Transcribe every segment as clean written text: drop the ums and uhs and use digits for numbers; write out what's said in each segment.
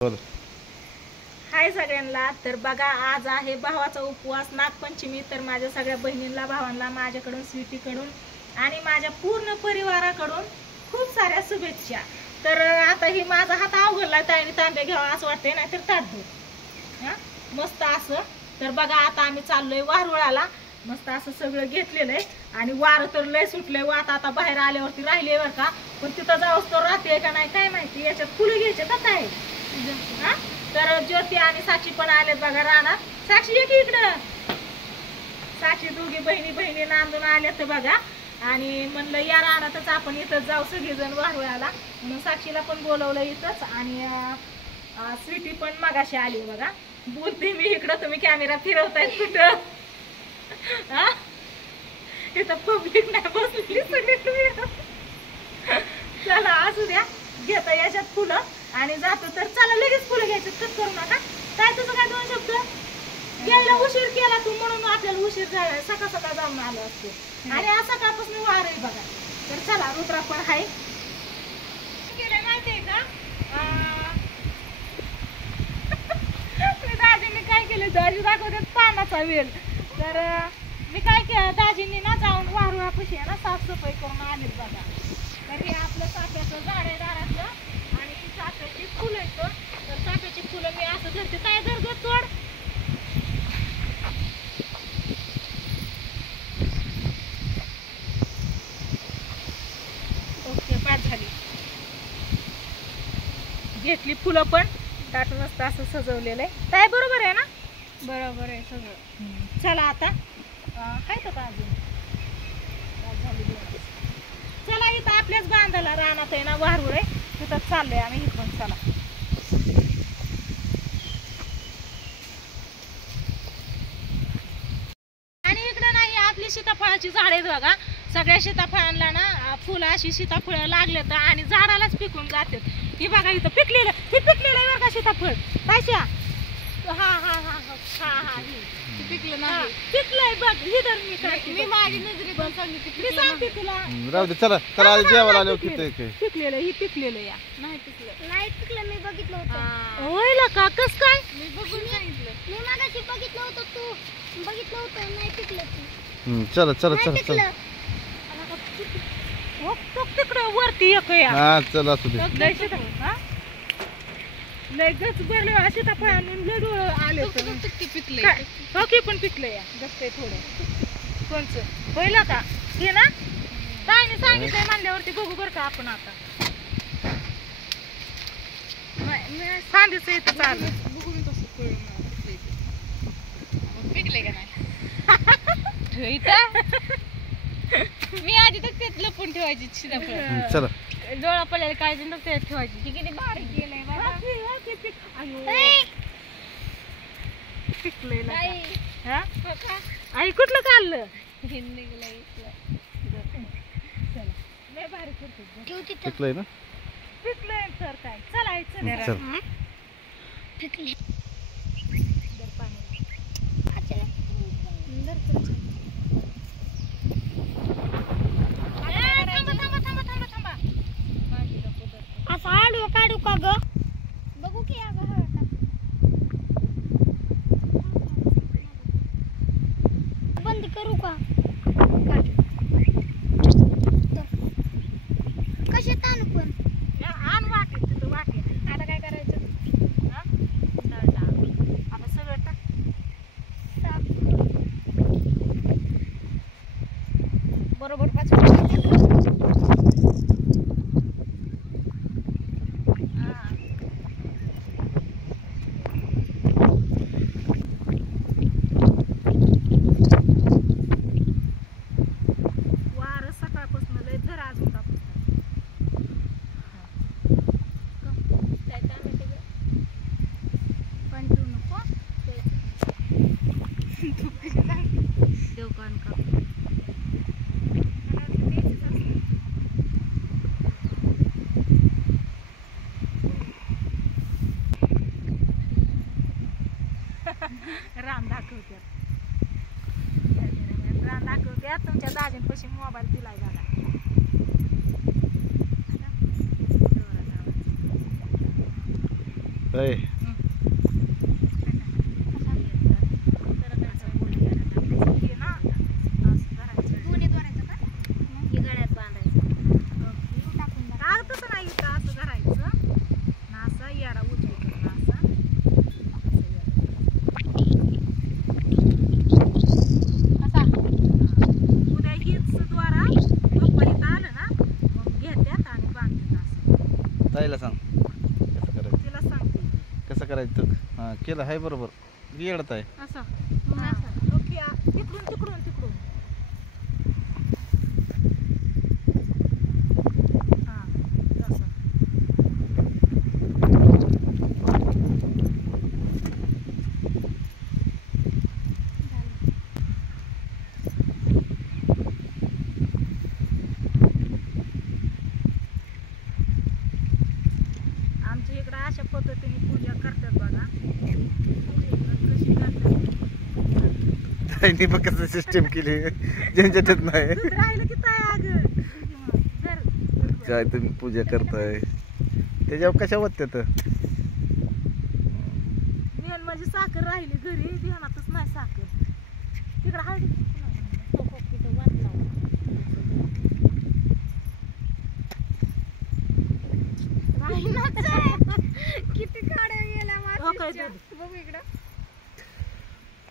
हाय सगळ्यांना। तर बघा, आज आहे भावाचा उपवास, नागपंचमी। तर माझ्या सगळ्या बहिणींना, भावांना माझ्याकडून, स्वीटीकडून आणि माझ्या पूर्ण परिवाराकडून खूप साऱ्या शुभेच्छा। तर आता ही माझा हात अवघडला, ताईने तांबे घ्यावा असं वाटतंय, नाहीतर ताट धुऊ मस्त असं। तर बघा, आता आम्ही चाललोय वारुळाला। मस्त असं सगळं घेतलेलं आहे आणि वारं तर लय सुटलंय। वात आता बाहेर आल्यावरती राहिले बरं का, पण तिथं जाऊस तर राहते का नाही काय माहिती। याच्यात फुलं घ्यायचे आता आहे तर ज्योती आणि साक्षी पण आलेत बघा रानात। साक्षी ये की इकडं। साक्षी दोघी बहिणी नांदून आल्यात बघा, आणि म्हणलं या रानातच आपण इथं जाऊ सगळेजण वारुळाला, म्हणून साक्षीला पण बोलवलं इथंच। आणि स्वीटी पण मगाशी आली बघा। बोलते मी इकडं, तुम्ही कॅमेरा फिरवतायत कुठं? इथं पब्लिक नाही बसलेली सगळी। चला असू द्या, घेता याच्यात फुलं आणि जातो। तर चला लगेच फुलं घ्यायचे, कट करू नका। काय तुझं काय दोन शब्द घ्यायला उशीर केला तू, म्हणून आपल्याला उशीर झाला। सकाळ सकाळ जाऊन आलो असतो आणि आज सकाळपासून वार आहे बघा। तर चला, रुद्रा पण हाय गेले माहितीये का? दाजींनी काय केलं, दाजी दाखवतात पानाचा वेल। तर मी काय केलं, दाजींनी ना जाऊन वारुळापाशी आहे ना साफसफाई करून आले बघा। तर हे आपलं चाफ्याचं झाड आहे दारातलं, आणि चाफ्याची फुलं येतं। तर चाफ्याची फुलं मी असं धरते, काय धर ग तोड। ओके, पाच झाली। घेतली फुलं पण, ताट मस्त असं सजवलेलं आहे। काय बरोबर आहे ना? बरोबर आहे सगळं। चला आता काय तर अजून चला, इथं आपल्याच बांधाला रानात आहे ना वारुळ आहे, तिथं चाललंय आम्ही इकडून। चला आणि इकडं नाही, आपली सीताफळाची झाड आहेत बघा। सगळ्या सीताफळांना ना फुलं अशी सीताफळ लागलेत आणि झाडालाच पिकून जातात। ही बघा इथं पिकलेलं, हे पिकलेलं आहे बरं का सीताफळ। तायशा हा हा हा हा हा पिकलं नाही, पिकलंय बघ। ही धर, मी माझी नजरे पण सांगितली, मी सांगते तुला। राहू दे, चला चला जेवायला आलो की ते पिकलेलं, ही पिकलेलं या नाही पिकलं, मी बघितलं होतं। होय का? कस काय? मी बघून सांगितलं, मी मागाशी बघितलं होतं, तू बघितलं होतं, नाही पिकलं ती। चला चला चला चला तिकडं वरती एक या। हा चला असू दे। लय गच भरले सीताफळ आणून लडू आले पिकले। ओके, पण पिकलं या गचतंय थोडं। कोणचं पहिलं का हे ना? ताईने सांगितलंय म्हणल्यावरती बघू बरं का आपण आता। सांगितलं इथं चालू बघून तसं पिकले का नाही। मी आधी तर तेच लपून ठेवायची सीताफळ। चला, डोळा पडलेला काळजी नसते ठेवायची। ती किती बारीक गेलंय बघा। पिकलंय आई, कुठलं काढलं? पिकलंय ना? पिकलंय तर काय, चला पिकले असं आडू काढू का ग? बघू की बंद करू का? कशात आणू पण? आण वाटे, तिथं वाटे। आता काय करायचं? आता सगळं टाक। बरोबर 5 वार सकाळपासून लय धर अजून पण तू नको देवकान का राम दाखवत्यात, राम दाखवत्यात। तुमच्या दाजींपाशी मोबाईल दिलाय बघा। होय. दोन्ही दोरायचं का हे गळ्यात बांधायचं. टाकून द्या. कागद तसं नाही इथं असं धरायचं ना, असं याडा उचलून ना असा असा उद्या हीच द्वारा पप्पा इथं आलं ना मग घेत्यात आणि बांधतात असं. ताईला सांग कसं करायचं. तिला सांगते कसं करायचं तू. हां केलं आहे बरोबर. येडत आहे. असं हा. ओके तिकडून तिकडून तिकडून हा तसं. आमच्या इकडं अशा पद्धतीने पूजा करतात बघा. कशी करतात ताईने बघ कसं सिस्टीम केली ज्यांच्यात नाही. दूध राहिलं की काय अगं धर. काय तुम्ही पूजा करताय त्याच्यावर कशा वाटत्यात. मेन म्हणजे साखर राहिली घरी ध्यानातच नाही साखर. तिकडं हळदी किती काड्या गेल्या हो काय मातीच्या. दूध. बघू इकडं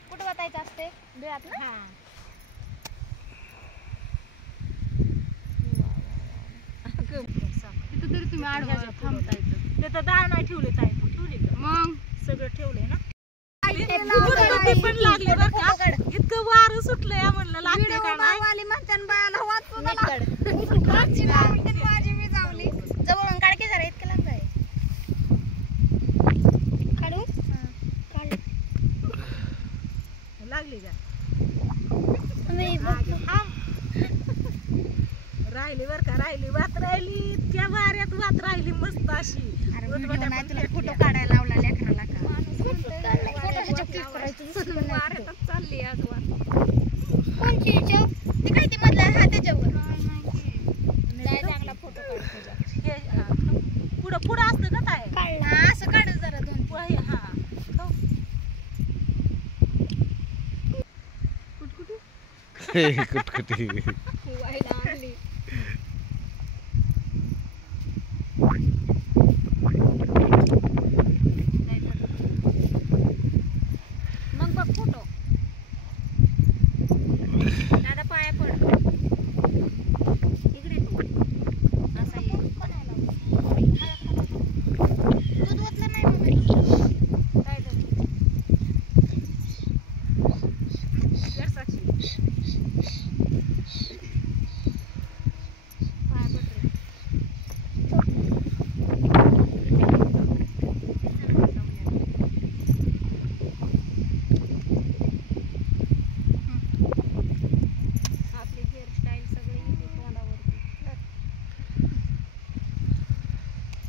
कुठं वाटायचं असते बिळात ना. हा. तिथं तरी तुम्ही आडवा थांबता येतं. ते तर डाळ नाही ठेवले ताई तू ठेवली का? मग सगळं ठेवलंय ना. ते गुडगुडी पण लागली बरं का. इतकं वारं सुटलंय म्हणलं लागते का नाही. वाली म्हणतात बायाला वाचू माझी मी जावली जवळून काढ की जरा इतकं लांब आहे. काढू काढ लागली का मी हा. राहिली बर का राहिली वात राहिली इतक्या वाऱ्यात वात राहिली मस्त अशी. तुला फोटो काढायला लावला लेकराला का वाऱ्यातच चालली आज कोणची ती काय ती मधला हा त्याच्यावर चांगला फोटो काढ. हे, हा. पुढं पुढं असतं का ताई. असं काढ जरा दोन पुढं हे, हा हो. कुटकुटी. व्हायला आणली. मग बघ फोटो दादा पाया पड इकडे तू असा ये. दूध ओतलं नाही मग काय झालं जरासाची. पाया पड रे. आपली हेअरस्टाईल सगळी येते तोंडावरती.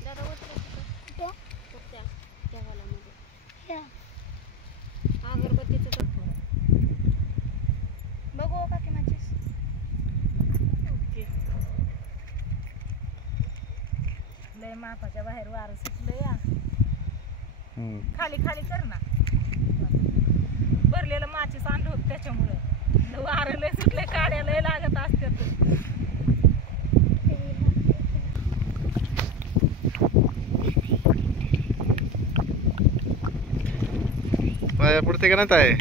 दादा ओतलं तिथं त्या त्या हॉलामध्ये अगरबत्तीचं तर बघू का की माझीस. ओके. लय मापाच्या बाहेर वारं सुटलं या. खाली खाली कर ना. भरलेलं माचीस आणलं होतं त्याच्यामुळं वारं लय सुटले काड्या लय लागत असतात. पाया पुढते का नाही ताई.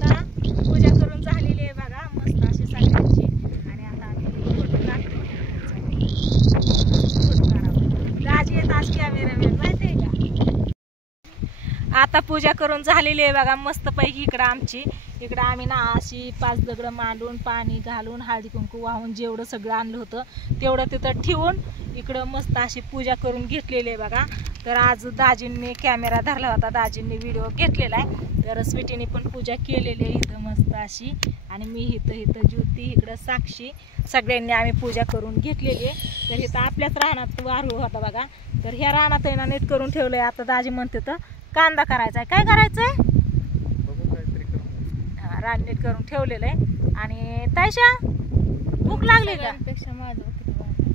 आता पूजा करून झालेली आहे बघा मस्त अशी सगळ्यांची. आणि आता आम्ही फोटो काढतो. फोटो काढावं. गाजी येत आज कॅमेरामॅन माहिती आहे का. आता पूजा करून झालेली आहे बघा मस्त पैकी इकडं आमची इकडं आम्ही ना अशी 5 दगडं मांडून पाणी घालून हळदी कुंकू वाहून जेवढं सगळं आणलं होतं तेवढं तिथं ठेवून इकडं मस्त अशी पूजा करून घेतलेली आहे बघा. तर आज दाजींनी कॅमेरा धरला होता, दाजींनी व्हिडिओ घेतलेला आहे. तर स्वीटीने पण पूजा केलेली आहे इथं मस्त अशी, आणि मी इथं ज्योती, इकडं साक्षी, सगळ्यांनी आम्ही पूजा करून घेतलेली आहे. तर इथं आपल्याच रानात वारू होता बघा. तर ह्या रानात आहे ना नीट करून ठेवलंय. आता दाजी म्हणते तर कांदा करायचा आहे. काय करायचंय? हा, रान नीट करून ठेवलेलं आहे. आणि तायशा भूक लागली का?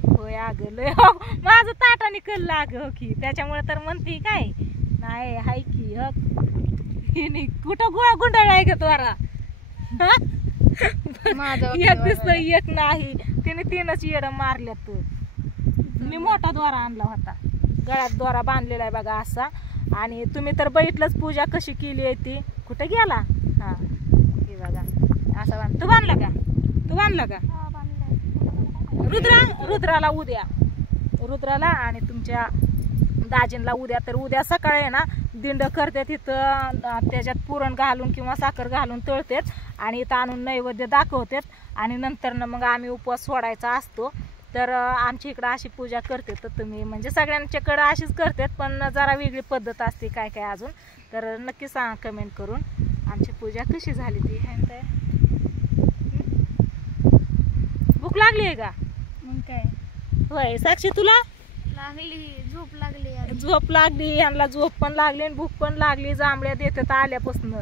होय अगं लय माझं ताटाने कल्लं अगं हो की, त्याच्यामुळे तर म्हणते काय नाही हाय की हक कुठं गोळा गुंडाळ आहे ग त्वरा. एक दिसत एक नाही, तिने 3च येडं मारल्यात. मी मोठा दोरा आणला होता, गळ्यात दोरा बांधलेला आहे बघा असा. आणि तुम्ही तर बघितलंच पूजा कशी केली आहे ती. कुठे गेला? हा हे बघा असा बांध. तू बांधला का? तू बांधला का? रुद्राला उद्या, रुद्राला आणि तुमच्या दाजींला उद्या. तर उद्या सकाळी आहे ना दिंड करते तिथं, त्याच्यात पुरण घालून किंवा साखर घालून तळतात आणि इथं आणून नैवेद्य दाखवतात. आणि नंतर ना मग आम्ही उपवास सोडायचा असतो. तर आमच्या इकडं अशी पूजा करते. तर तुम्ही म्हणजे सगळ्यांच्याकडं अशीच करतात, पण जरा वेगळी पद्धत असते काय काय अजून. तर नक्की सांगा कमेंट करून आमची पूजा कशी झाली ती. भूक लागली आहे का? मग काय होय साक्षी तुला लागली झोप लागली. झोप लागली, यांना झोप पण लागली आणि भूक पण लागली. जांभळ्या देतात आल्यापासून.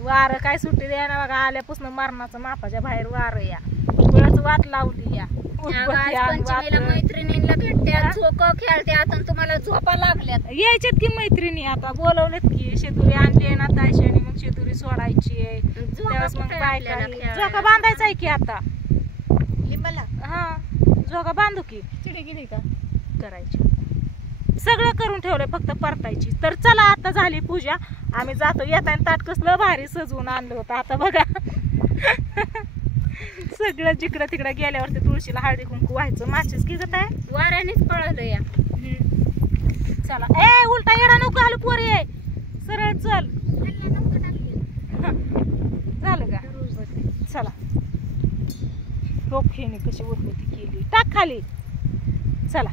वारं काय सुट्टी द्या ना बघा, आल्यापासून मरणाचं मापाच्या बाहेर वारं या कुळाच वाट लावली या. मैत्रिणींना भेटत्यात, झोका खेळत्यात आणि तुम्हाला झोपा लागल्यात. यायच्यात की मैत्रिणी आता बोलवलेत की. शेतुरी आणली ना तायशाने, मग शेतुरी सोडायची आहे त्यावेळेस मग बायका झोका बांधायचा आहे की आता. लिंबाला हा झोका बांधू की. चिडी गेली का करायची सगळं करून ठेवलंय, फक्त परतायची. तर चला आता झाली पूजा, आम्ही जातो. येताना ताट कसलं भारी सजवून आणलं होतं. आता बघा सगळं जिकडं तिकडं गेल्यावरती तुळशीला हळदी कुंकू व्हायचं. माचीस की जात आहे वाऱ्यानेच पळलं या. चला ए उलटा येडा नको घालू पोरी आहे, सरळ चल. झालं का? चला रोखेने कशी उरबती केली, टाक खाली. चला